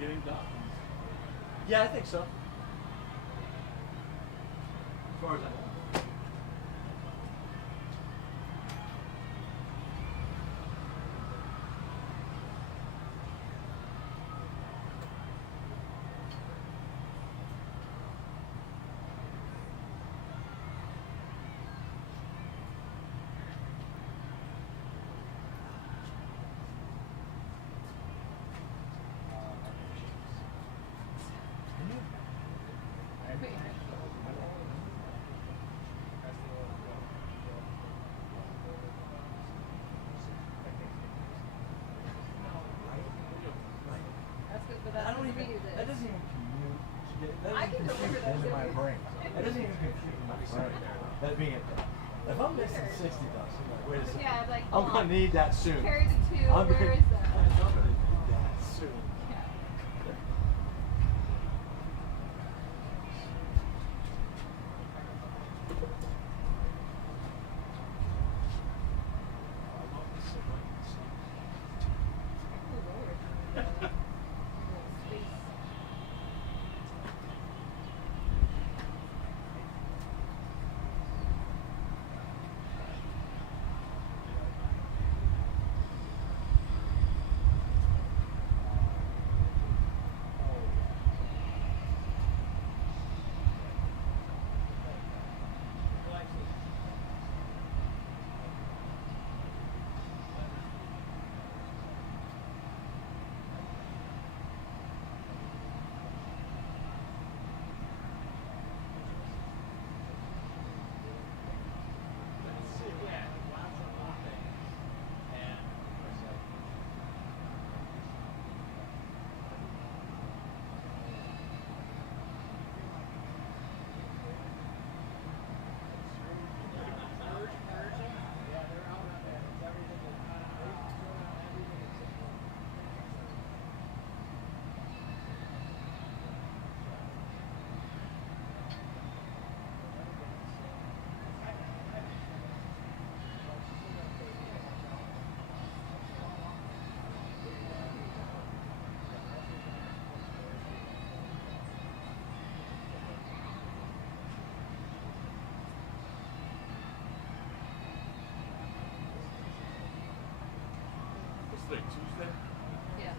getting done. Yeah, I think so. As far as I know. That doesn't even compute. I can deliver that into my brain. That doesn't even compute in my brain. That being it. If I'm missing 60,000, wait a second. Yeah, like, I'm gonna need that soon. Carry the two. Where is that? I'm gonna need that soon. Yeah. Tuesday? Yeah.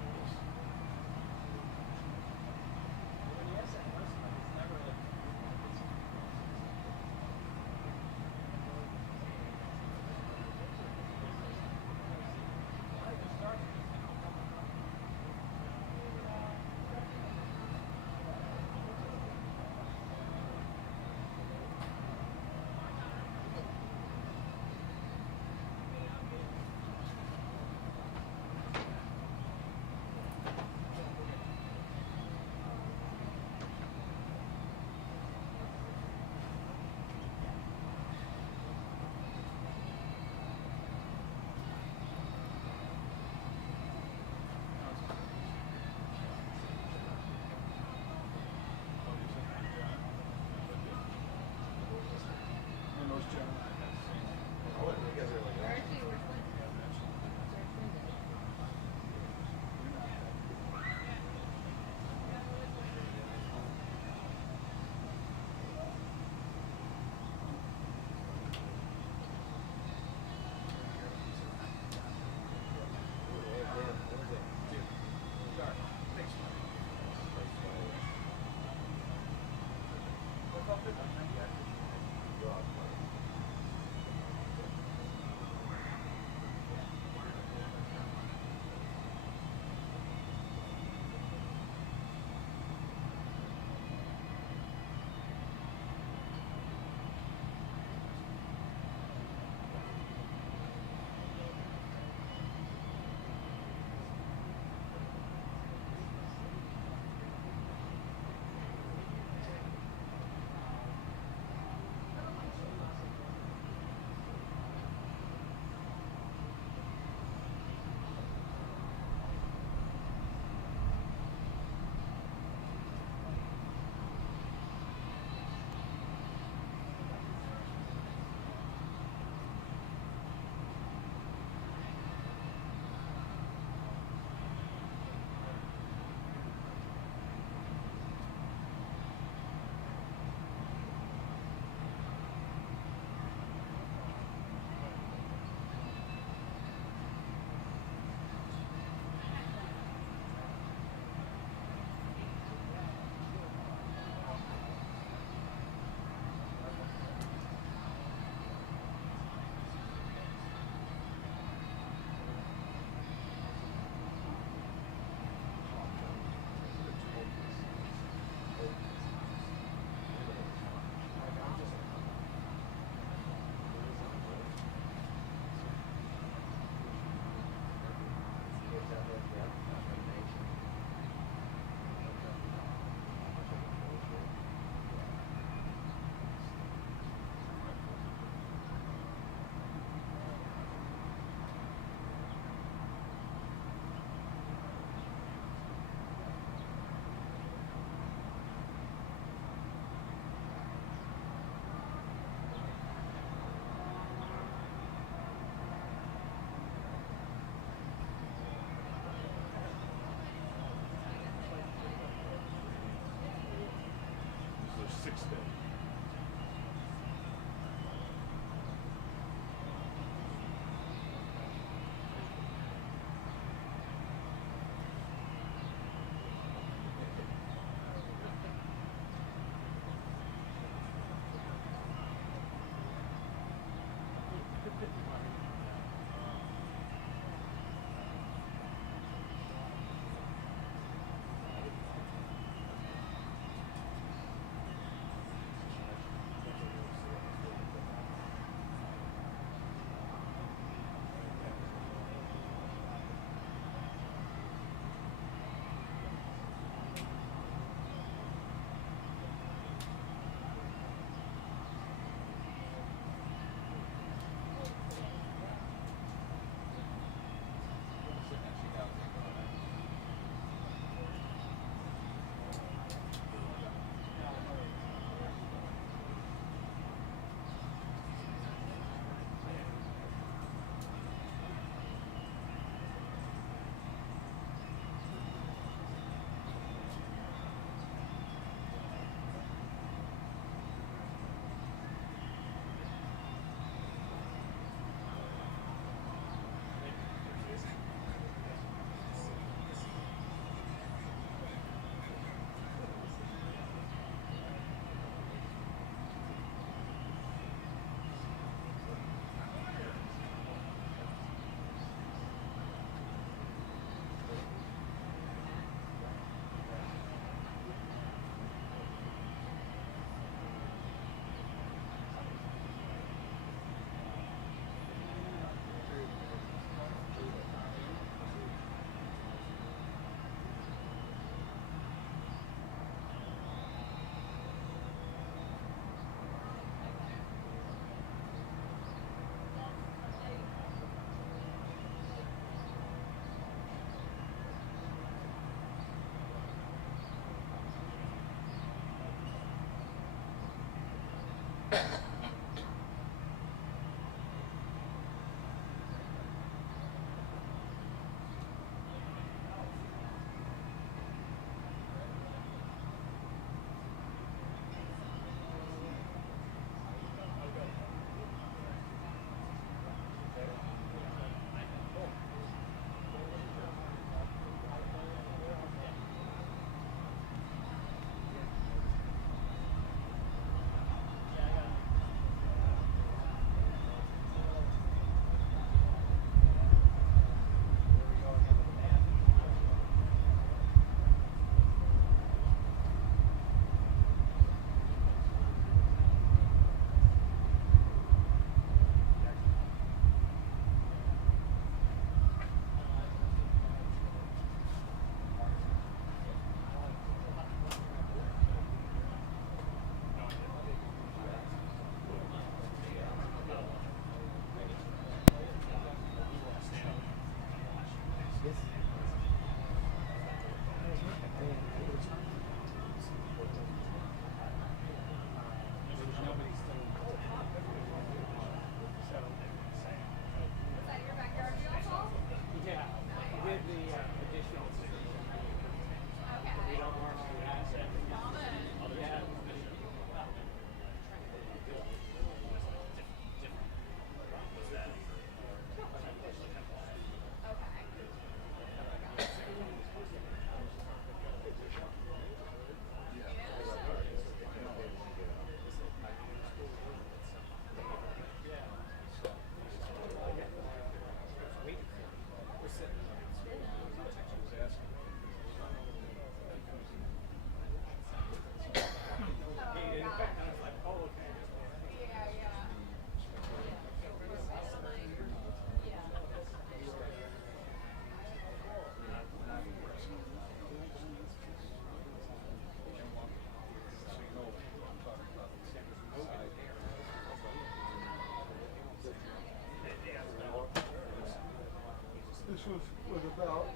was about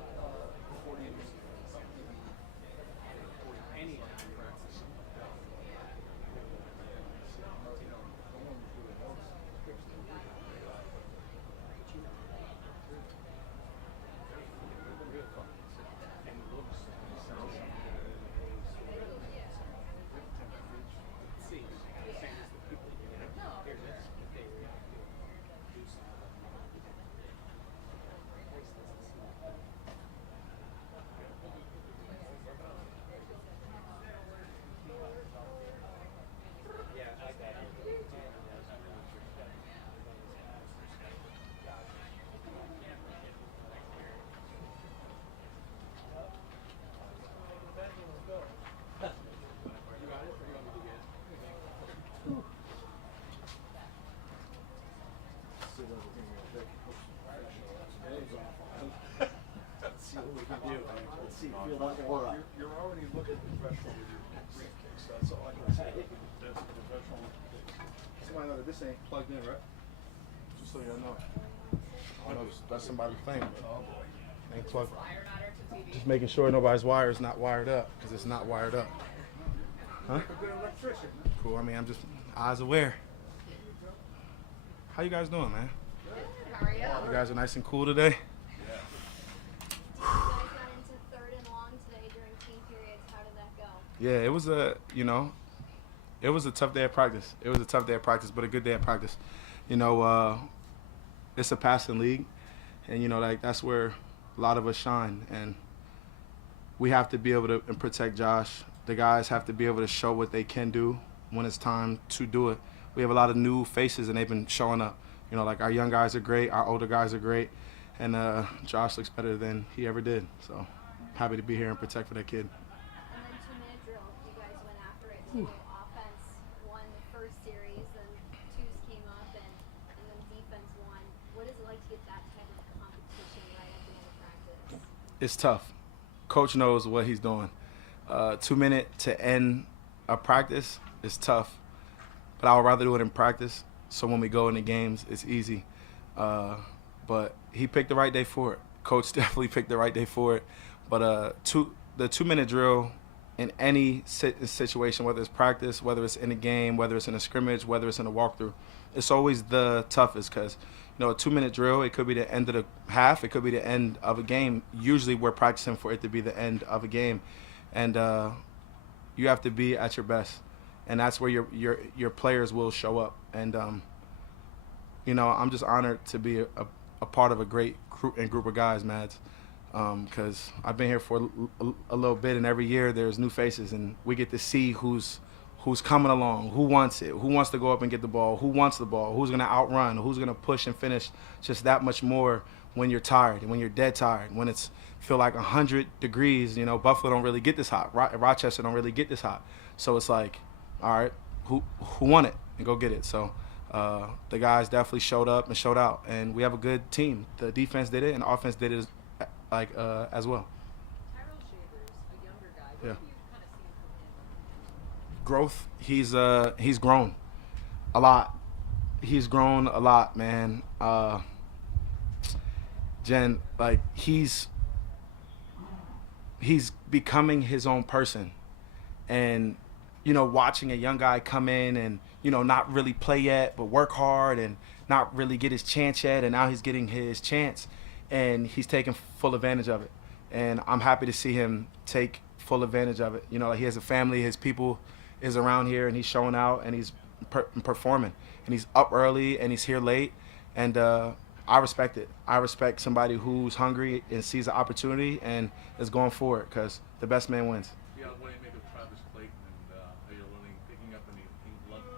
40 years something, maybe 40 pennies in practice, something like that. You know, no one was doing those fixed the real fun. And looks, and sounds something. See, same as the people, you know, here's this, if they react to it, do something. Yeah, I got it. You got it, or you want me to get it? See what we can do. Let's see, feel that aura. You're already looking professional with your briefcase. That's all I can say. That's professional. Somebody know that this ain't plugged in, right? Just so you know. I know that's somebody's thing, but ain't plugged. Just making sure nobody's wire is not wired up, because it's not wired up. Huh? A good electrician. Cool. I mean, I'm just eyes aware. How you guys doing, man? How are you? You guys are nice and cool today. You guys got into third and long today during team periods. How did that go? Yeah, it was it was a tough day of practice. It was a tough day of practice, but a good day of practice. You know, it's a passing league, and you know, like that's where a lot of us shine, and we have to be able to protect Josh. The guys have to be able to show what they can do when it's time to do it. We have a lot of new faces, and they've been showing up. You know, like our young guys are great, our older guys are great, and Josh looks better than he ever did. So happy to be here and protect for that kid. And then 2-minute drill. You guys went after it too. Offense won the first series, then twos came up, and then defense won. What is it like to get that type of competition right at the end of practice? It's tough. Coach knows what he's doing. 2 minute to end a practice is tough, but I would rather do it in practice. So when we go into games, it's easy. But he picked the right day for it. Coach definitely picked the right day for it. But the 2 minute drill in any situation, whether it's practice, whether it's in a game, whether it's in a scrimmage, whether it's in a walkthrough, it's always the toughest because, you know, a 2 minute drill, it could be the end of the half, it could be the end of a game. Usually we're practicing for it to be the end of a game. And you have to be at your best. And that's where your players will show up. And, you know, I'm just honored to be a part of a great group of guys, Mads, because I've been here for a little bit, and every year there's new faces, and we get to see who's coming along, who wants it, who wants to go up and get the ball, who wants the ball, who's going to outrun, who's going to push and finish just that much more when you're tired and when you're dead tired, when it's feel like 100 degrees. You know, Buffalo don't really get this hot. Rochester don't really get this hot. So it's like, all right, who won it and go get it. So the guys definitely showed up and showed out, and we have a good team. The defense did it, and the offense did it as well. Tyrell Shavers, a younger guy. What Yeah. have you kind of seen from him? Growth. He's grown a lot. He's grown a lot, man. Jen, like he's becoming his own person, and you know, watching a young guy come in and, you know, not really play yet, but work hard and not really get his chance yet, and now he's getting his chance, and he's taking full advantage of it. And I'm happy to see him take full advantage of it. You know, like he has a family, his people is around here, and he's showing out, and he's performing. And he's up early, and he's here late, and I respect it. I respect somebody who's hungry and sees the opportunity and is going for it, because the best man wins. Yeah, what do you make of Travis Clayton and how you're learning, picking up any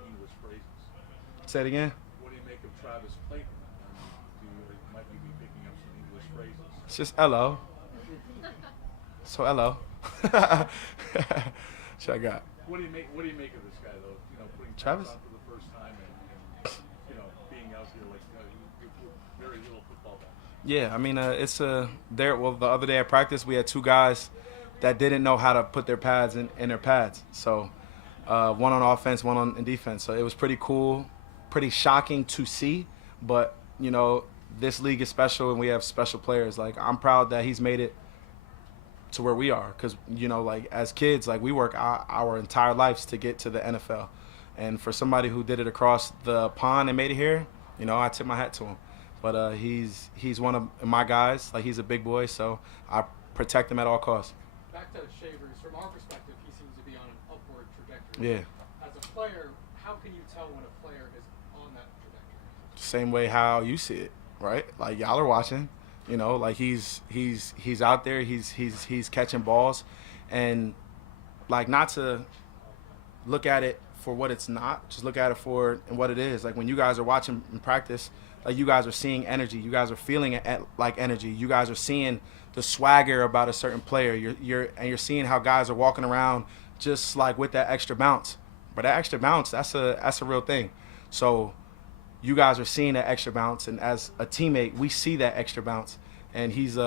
English phrases? Say it again. What do you make of Travis Clayton? Might you be picking up some English phrases? It's just hello. So hello. What I got? What do you make of this guy though? You know, putting Travis? on for the first time and you know, being out here like very little football guy. Yeah, I mean, it's well, the other day at practice, we had two guys that didn't know how to put their pads in their pads. So one on offense, one on in defense. So it was pretty cool, pretty shocking to see. But, you know, this league is special and we have special players. Like, I'm proud that he's made it to where we are, because, you know, like, as kids, like, we work our entire lives to get to the NFL. And for somebody who did it across the pond and made it here, you know, I tip my hat to him. But he's one of my guys. Like, he's a big boy, so I protect him at all costs. Back to Shavers, from our perspective, he seems to be on an upward trajectory. Yeah. As a player, how can you tell when a player is on that trajectory? Same way how you see it, right? Like, y'all are watching, you know, like, he's out there, he's catching balls, and, like, not to look at it for what it's not, just look at it for what it is. Like, when you guys are watching in practice, like, you guys are seeing energy, you guys are feeling it like energy, you guys are seeing the swagger about a certain player. You're seeing how guys are walking around just like with that extra bounce. But that extra bounce, that's a real thing. So you guys are seeing that extra bounce, and as a teammate, we see that extra bounce, and he's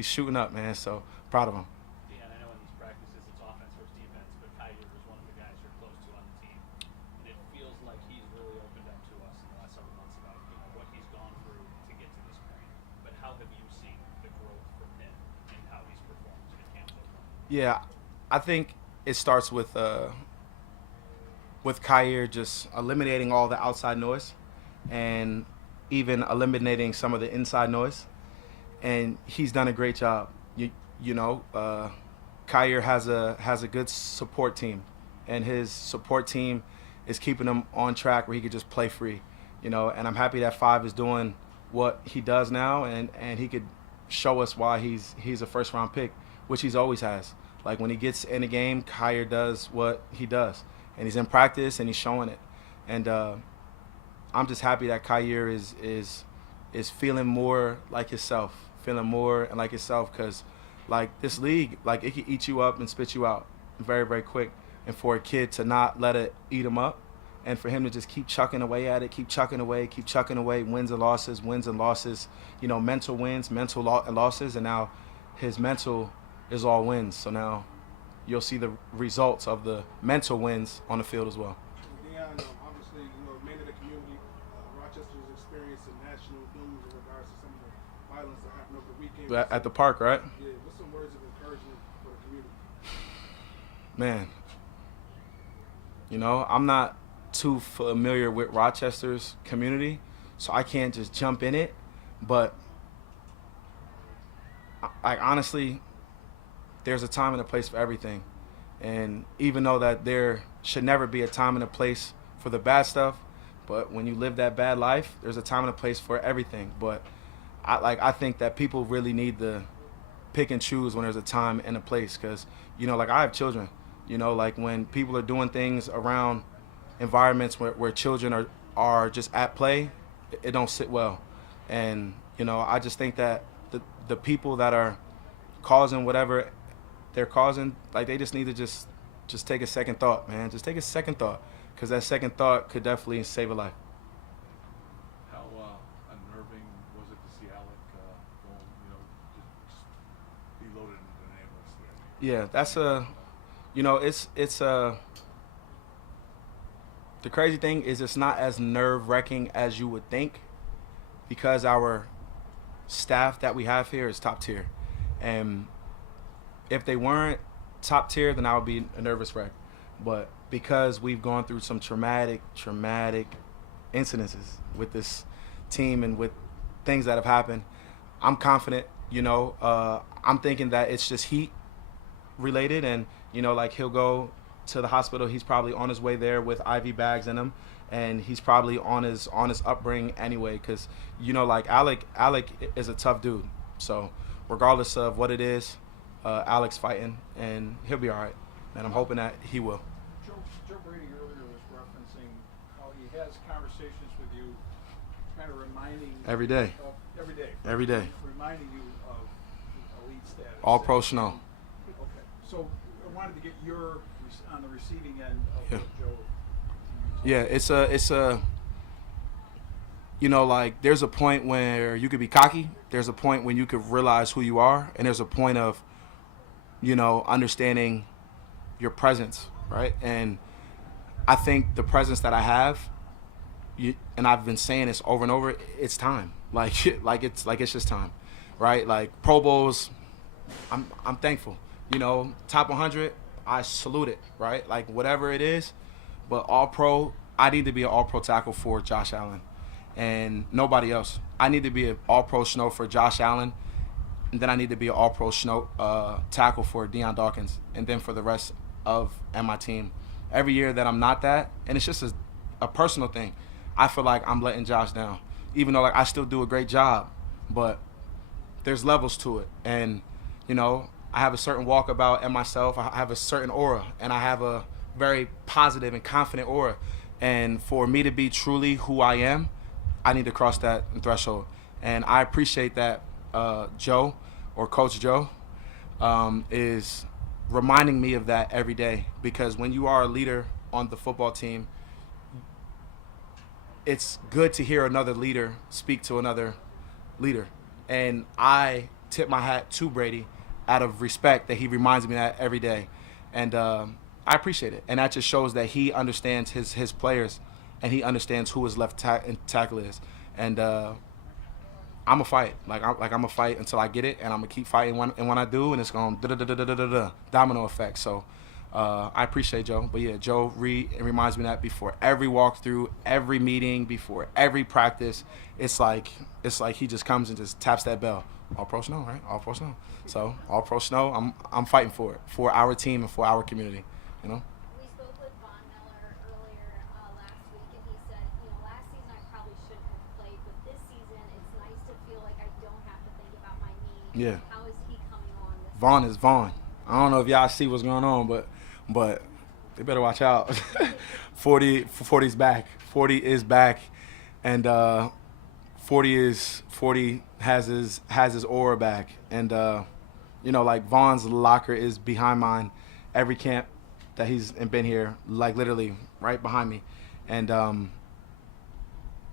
shooting up, man. So proud of him. Yeah, and I know in these practices it's offense versus defense, but Kyer is one of the guys you're close to on the team, and it feels like he's really opened up to us in the last several months about, you know, what he's gone through to get to this point. But how have you seen the growth from him and how he's performed in camp so far? Yeah, I think it starts with Kyer just eliminating all the outside noise and even eliminating some of the inside noise. And he's done a great job. You know, Kyer has a good support team, and his support team is keeping him on track where he could just play free. You know, and I'm happy that Five is doing what he does now, and he could show us why he's a first-round pick, which he's always has. Like, when he gets in a game, Kyer does what he does, and he's in practice and he's showing it. And I'm just happy that Kyer is feeling more like himself, because, like, this league, like, it can eat you up and spit you out very, very quick. And for a kid to not let it eat him up, and for him to just keep chucking away at it, keep chucking away, wins and losses, you know, mental wins, losses, and now his mental is all wins. So now you'll see the results of the mental wins on the field as well. Deion, obviously, you know, man of the community, Rochester's experiencing national news in regards to some of the violence that happened over the weekend. At the park, right? Yeah, what's some words of encouragement for the community? Man, you know, I'm not too familiar with Rochester's community, so I can't just jump in it. But honestly, there's a time and a place for everything. And even though that there should never be a time and a place for the bad stuff, but when you live that bad life, there's a time and a place for everything. But I think that people really need to pick and choose when there's a time and a place, because, you know, like, I have children. You know, like, when people are doing things around environments where children are just at play, it don't sit well. And, you know, I just think that the people that are causing whatever they're causing, like, they just need to just take a second thought, man. Just take a second thought, because that second thought could definitely save a life. How unnerving was it to see Alec going, you know, just be loaded into an ambulance there? Yeah, that's you know, it's the crazy thing is it's not as nerve-wracking as you would think, because our staff that we have here is top tier. And if they weren't top tier, then I would be a nervous wreck. But because we've gone through some traumatic incidences with this team and with things that have happened, I'm confident. You know, I'm thinking that it's just heat related, and, you know, like, he'll go to the hospital. He's probably on his way there with IV bags in him, and he's probably on his upbringing anyway, because, you know, like, Alec is a tough dude. So regardless of what it is, Alec's fighting, and he'll be all right, and I'm hoping that he will. Joe Brady earlier was referencing how he has conversations with you, kind of reminding Every day. Every day, reminding you of elite status. All pro Snow. Okay, so I wanted to get your on the receiving end of what Joe. Yeah, it's a you know, like, there's a point where you could be cocky, there's a point when you could realize who you are, and there's a point of, you know, understanding your presence, right? And I think the presence that I have and I've been saying this over and over, it's time. It's just time, right? Like Pro Bowls, I'm thankful. Top 100, I salute it, right? Like whatever it is, but All Pro, I need to be an All Pro tackle for Josh Allen, and nobody else. I need to be an All Pro snow for Josh Allen, and then I need to be an All Pro snow tackle for Deion Dawkins, and then for the rest of my team. Every year that I'm not that, and it's just a personal thing, I feel like I'm letting Josh down, even though like I still do a great job, but there's levels to it, and I have a certain walk about myself. I have a certain aura, and I have a very positive and confident aura, and for me to be truly who I am, I need to cross that threshold, and I appreciate that Joe, or Coach Joe, is reminding me of that every day, because when you are a leader on the football team, it's good to hear another leader speak to another leader. And I tip my hat to Brady out of respect that he reminds me of that every day. And I appreciate it. And that just shows that he understands his players, and he understands who his left tackle is. And I'm a fight. I'm a fight until I get it, and I'm gonna keep fighting. When I do, and it's going domino effect. So I appreciate Joe. But yeah, Joe reminds me of that before every walkthrough, every meeting, before every practice. It's like he just comes and just taps that bell. All Pro Snow, right? All Pro Snow. So All Pro Snow, I'm fighting for it, for our team and for our community. We spoke with Von Miller earlier last week, and he said, last season I probably shouldn't have played, but this season it's nice to feel like I don't have to think about my knee. Yeah. How is he coming along this Vaughn is Vaughn. I don't know if y'all see what's going on, but they better watch out. 40's back. 40 is back, and 40 has his aura back, and like Vaughn's locker is behind mine every camp that he's been here, like literally right behind me, and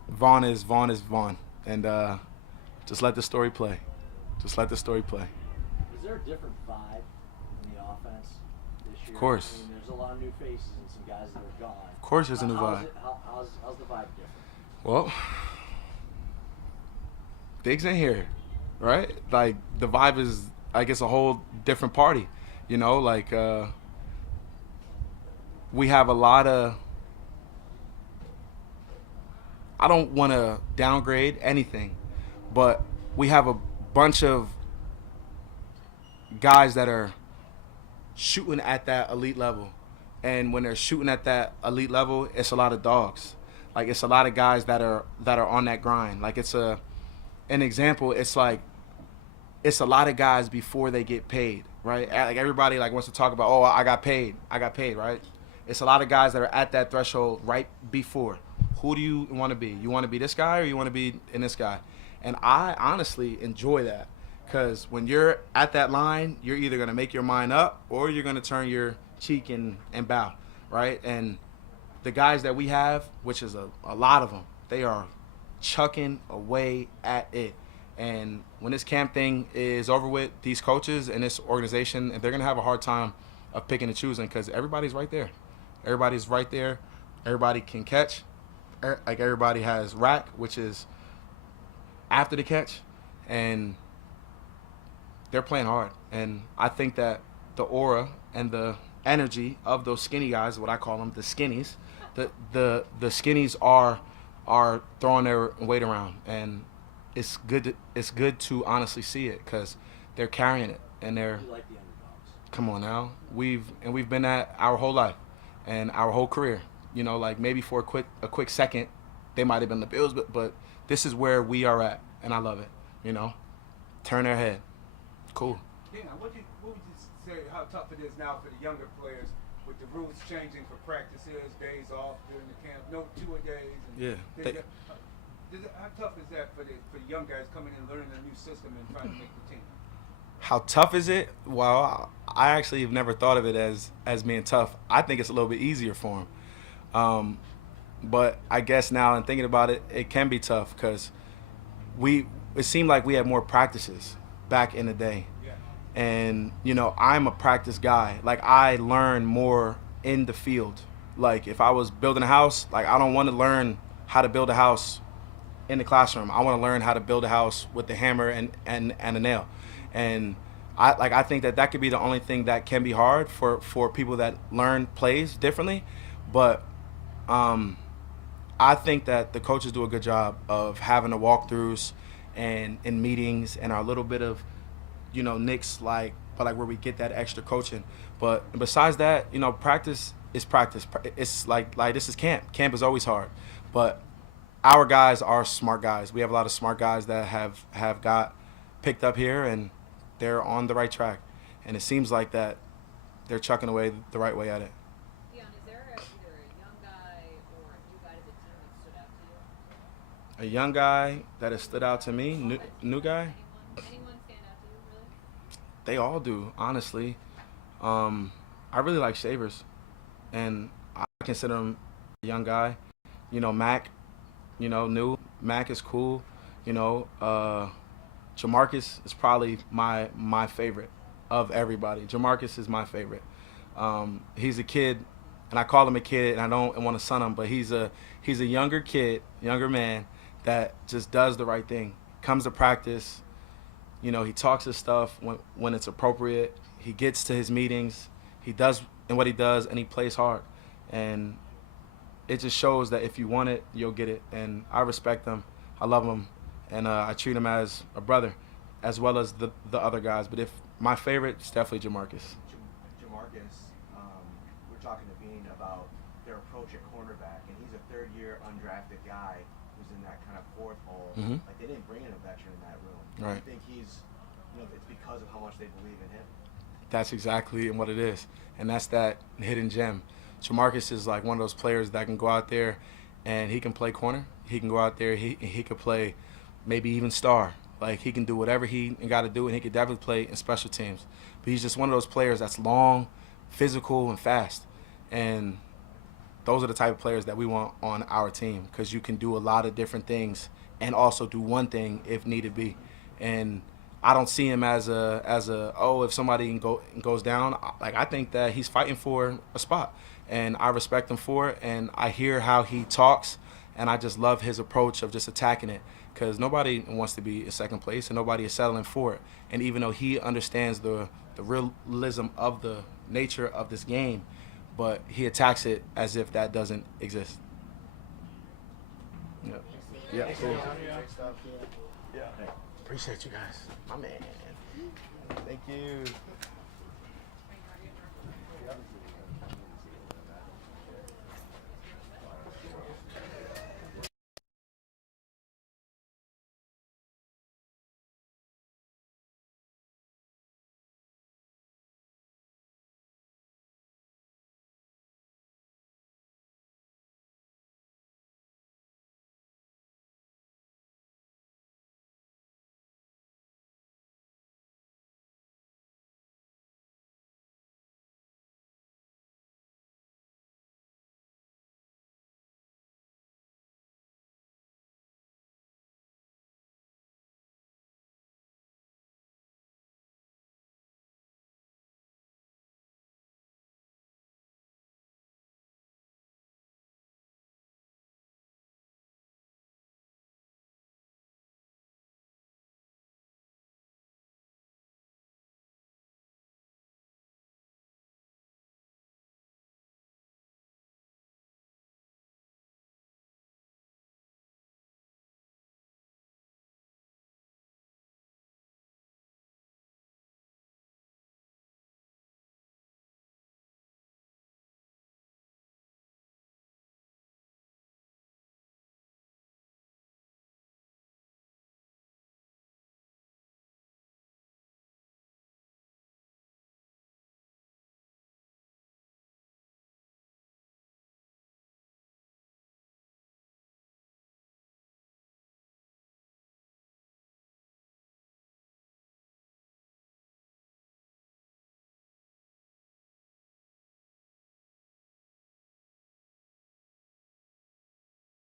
Vaughn is Vaughn, and just let the story play. Just let the story play. Is there a different vibe in the offense this year? Of course. I mean, there's a lot of new faces and some guys that are gone. Of course there's a new vibe. How's the vibe different? Well, Diggs in here, right? Like the vibe is, I guess, a whole different party. We have a lot of, I don't want to downgrade anything, but we have a bunch of guys that are shooting at that elite level. And when they're shooting at that elite level, it's a lot of dogs. Like it's a lot of guys that are on that grind. Like an example, it's like it's a lot of guys before they get paid, right? Like everybody wants to talk about, oh, I got paid, right? It's a lot of guys that are at that threshold right before. Who do you want to be? You want to be this guy, or you want to be in this guy? And I honestly enjoy that, because when you're at that line, you're either going to make your mind up or you're going to turn your cheek and bow, right? And the guys that we have, which is a lot of them, they are chucking away at it. And when this camp thing is over with, these coaches and this organization, they're going to have a hard time of picking and choosing, because everybody's right there. Everybody's right there. Everybody can catch. Like everybody has rack, which is after the catch, and they're playing hard. And I think that the aura and the energy of those skinny guys, what I call them, the skinnies, the skinnies are throwing their weight around, and it's good to honestly see it, because they're carrying it, and they're. You like the underdogs. Come on now, we've been that our whole life and our whole career. Maybe for a quick second, they might have been the Bills, but this is where we are at, and I love it. Turn their head. Cool. Yeah, what would you say how tough it is now for the younger players with the rules changing for practices, days off during the camp, no two-a-days? Yeah. How tough is that for the young guys coming in, learning a new system and trying to make the team? How tough is it? Well, I actually have never thought of it as being tough. I think it's a little bit easier for them. But I guess now, in thinking about it, it can be tough, because it seemed like we had more practices back in the day. Yeah. And, I'm a practice guy. Like, I learn more in the field. Like, if I was building a house, like, I don't want to learn how to build a house in the classroom. I want to learn how to build a house with the hammer and a nail. And I think that could be the only thing that can be hard for people that learn plays differently. But I think that the coaches do a good job of having the walkthroughs and in meetings and our little bit of, nicks, but where we get that extra coaching. But besides that, practice is practice. It's like this is camp. Camp is always hard. But our guys are smart guys. We have a lot of smart guys that have got picked up here, and they're on the right track. And it seems like that they're chucking away the right way at it. Dion, is there either a young guy or a new guy to the team that stood out to you? A young guy that has stood out to me, new guy. Anyone stand out to you, really? They all do, honestly. I really like Shavers, and I consider him a young guy. Mac, new. Mac is cool. Jamarcus is probably my favorite of everybody. Jamarcus is my favorite. He's a kid, and I call him a kid, and I don't want to son him, but he's a younger man that just does the right thing. Comes to practice. He talks his stuff when it's appropriate. He gets to his meetings. He does what he does, and he plays hard. And it just shows that if you want it, you'll get it. And I respect him. I love him. And I treat him as a brother, as well as the other guys. But if my favorite is definitely Jamarcus. Jamarcus, we're talking to Bean about their approach at cornerback, and he's a third-year undrafted guy who's in that kind of fourth hole. Mm-hmm. Like, they didn't bring in a veteran in that room. Right. I think he's, it's because of how much they believe in him. That's exactly what it is, and that's that hidden gem. Jamarcus is like one of those players that can go out there and he can play corner. He can go out there, he could play maybe even star. Like, he can do whatever he got to do, and he could definitely play in special teams. But he's just one of those players that's long, physical, and fast. And those are the type of players that we want on our team, because you can do a lot of different things and also do one thing if needed be. And I don't see him as if somebody goes down. I think that he's fighting for a spot, and I respect him for it. And I hear how he talks, and I just love his approach of just attacking it, because nobody wants to be in second place, and nobody is settling for it. And even though he understands the realism of the nature of this game, but he attacks it as if that doesn't exist. Yeah. Yeah. Cool. Yeah. Appreciate you guys. My man. Thank you.